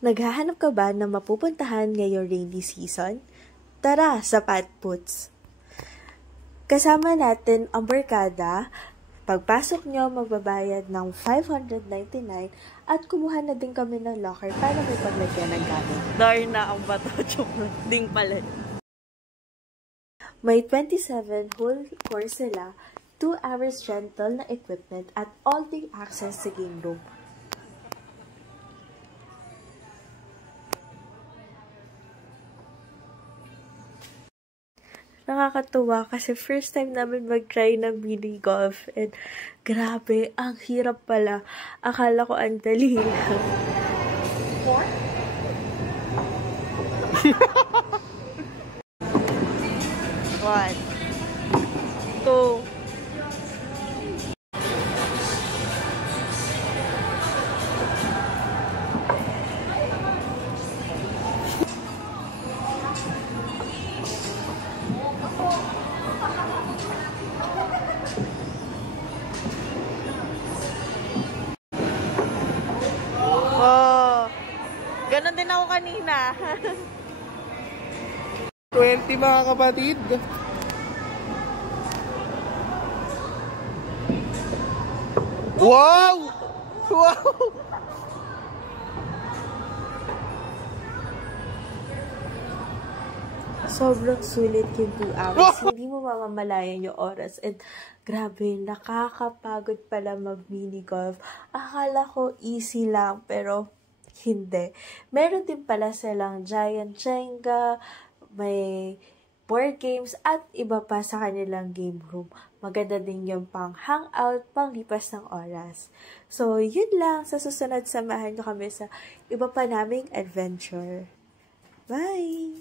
Naghahanap ka ba ng mapupuntahan ngayong rainy season? Tara sa Patputs! Kasama natin ang barkada. Pagpasok nyo, magbabayad ng 599 at kumuha na din kami ng locker para may paglagyan ng gamit. Darna ang bato, chocolate ding pala. May 27 whole course sila, 2 hours rental na equipment at all-day access sa game room. Nakakatuwa kasi first time namin mag-try ng mini golf and grabe, ang hirap pala. Akala ko ang dali lang. 1, 2. Oh, ganon din ako kanina. 20 mga kapatid. Wow! Wow! Sobrang sulit yung 2 hours. Hindi mo mamamalayan yung oras. And grabe, nakakapagod pala mag-mini golf. Akala ko easy lang, pero hindi. Meron din pala silang giant Jenga, may board games, at iba pa sa kanilang game room. Maganda din yung pang hangout, pang lipas ng oras. So, yun lang. Sa susunod, samahan nyo kami sa iba pa naming adventure. Bye!